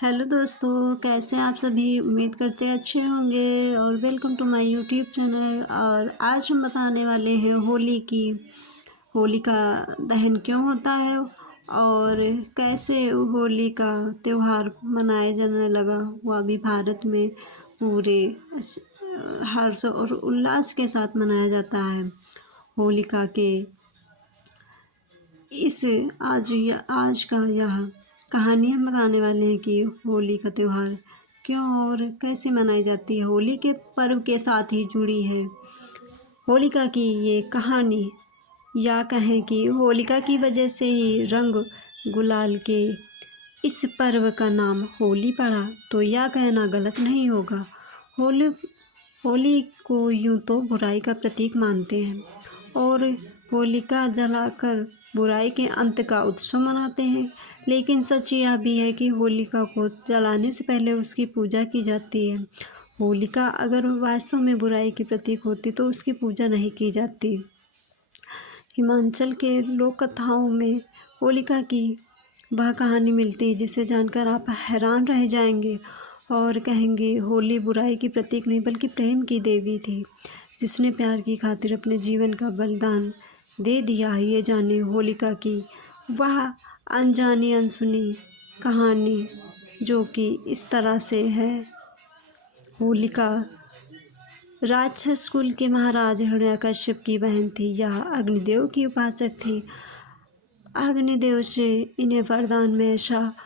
Hello दोस्तों, कैसे हैं आप सभी। उम्मीद करते हैं अच्छे होंगे और welcome to my YouTube channel. और आज हम बताने वाले हैं होली का दहन क्यों होता है और कैसे होली का त्यौहार मनाया जाने लगा। वह भी भारत में पूरे हर्ष और उल्लास के साथ मनाया जाता है। होलिका के इस आज का यह कहानी हम बताने वाले हैं कि होली का त्यौहार क्यों और कैसे मनाई जाती है। होली के पर्व के साथ ही जुड़ी है होलिका की ये कहानी, या कहें कि होलिका की वजह से ही रंग गुलाल के इस पर्व का नाम होली पड़ा, तो यह कहना गलत नहीं होगा। होली होली को यूँ तो बुराई का प्रतीक मानते हैं और होलिका जलाकर बुराई के अंत का उत्सव मनाते हैं, लेकिन सच यह भी है कि होलिका को जलाने से पहले उसकी पूजा की जाती है। होलिका अगर वास्तव में बुराई की प्रतीक होती तो उसकी पूजा नहीं की जाती। हिमाचल के लोक कथाओं में होलिका की वह कहानी मिलती है जिसे जानकर आप हैरान रह जाएंगे और कहेंगे होली बुराई की प्रतीक नहीं बल्कि प्रेम की देवी थी, जिसने प्यार की खातिर अपने जीवन का बलिदान दे दिया। ये जाने होलिका की वह अनजानी अनसुनी कहानी, जो कि इस तरह से है। होलिका राक्षस कुल के महाराज हिरण्यकश्यप की बहन थी। यह अग्निदेव की उपासक थी। अग्निदेव से इन्हें वरदान में ऐसा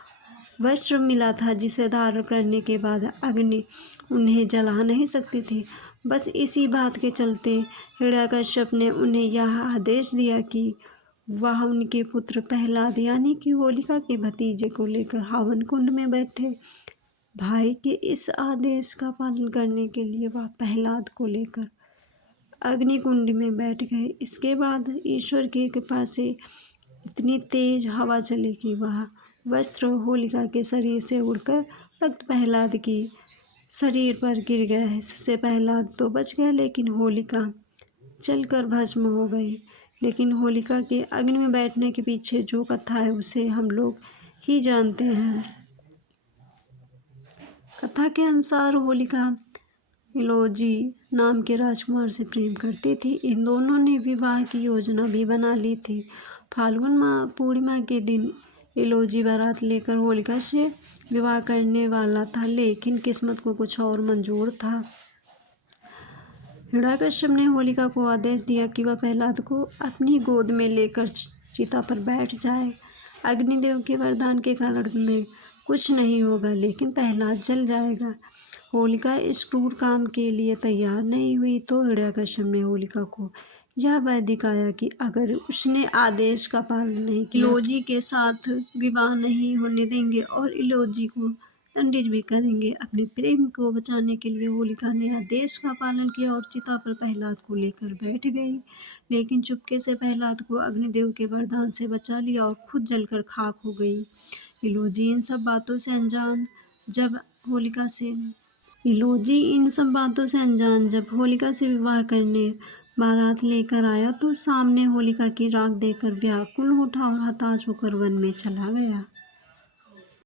वस्त्र मिला था जिसे धारण करने के बाद अग्नि उन्हें जला नहीं सकती थी। बस इसी बात के चलते हिरण्यकश्यप ने उन्हें यह आदेश दिया कि वह उनके पुत्र प्रहलाद यानी कि होलिका के भतीजे को लेकर हवन कुंड में बैठे। भाई के इस आदेश का पालन करने के लिए वह प्रहलाद को लेकर अग्निकुंड में बैठ गए। इसके बाद ईश्वर की कृपा से इतनी तेज हवा चली कि वह वस्त्र होलिका के शरीर से उड़कर भक्त प्रहलाद की शरीर पर गिर गया। इससे प्रहलाद तो बच गया, लेकिन होलिका जलकर भस्म हो गई। लेकिन होलिका के अग्नि में बैठने के पीछे जो कथा है उसे हम लोग ही जानते हैं। कथा के अनुसार होलिका इलोजी नाम के राजकुमार से प्रेम करती थी। इन दोनों ने विवाह की योजना भी बना ली थी। फाल्गुन माह पूर्णिमा के दिन इलोजी बारात लेकर होलिका से विवाह करने वाला था, लेकिन किस्मत को कुछ और मंजूर था। हिरण्यकश्यप ने होलिका को आदेश दिया कि वह प्रहलाद को अपनी गोद में लेकर चिता पर बैठ जाए। अग्निदेव के वरदान के कारण में कुछ नहीं होगा, लेकिन प्रहलाद जल जाएगा। होलिका इस क्रूर काम के लिए तैयार नहीं हुई तो हिरण्यकश्यप ने होलिका को यह वह दिखाया कि अगर उसने आदेश का पालन नहीं किया, इलोजी के साथ विवाह नहीं होने देंगे और इलोजी को दंडित भी करेंगे। अपने प्रेम को बचाने के लिए होलिका ने आदेश का पालन किया और चिता पर प्रहलाद को लेकर बैठ गई, लेकिन चुपके से प्रहलाद को अग्निदेव के वरदान से बचा लिया और खुद जलकर खाक हो गई। इलोजी इन सब बातों से अनजान जब होलिका से विवाह करने बारात लेकर आया तो सामने होलिका की राख देखकर व्याकुल उठा और हताश होकर वन में चला गया।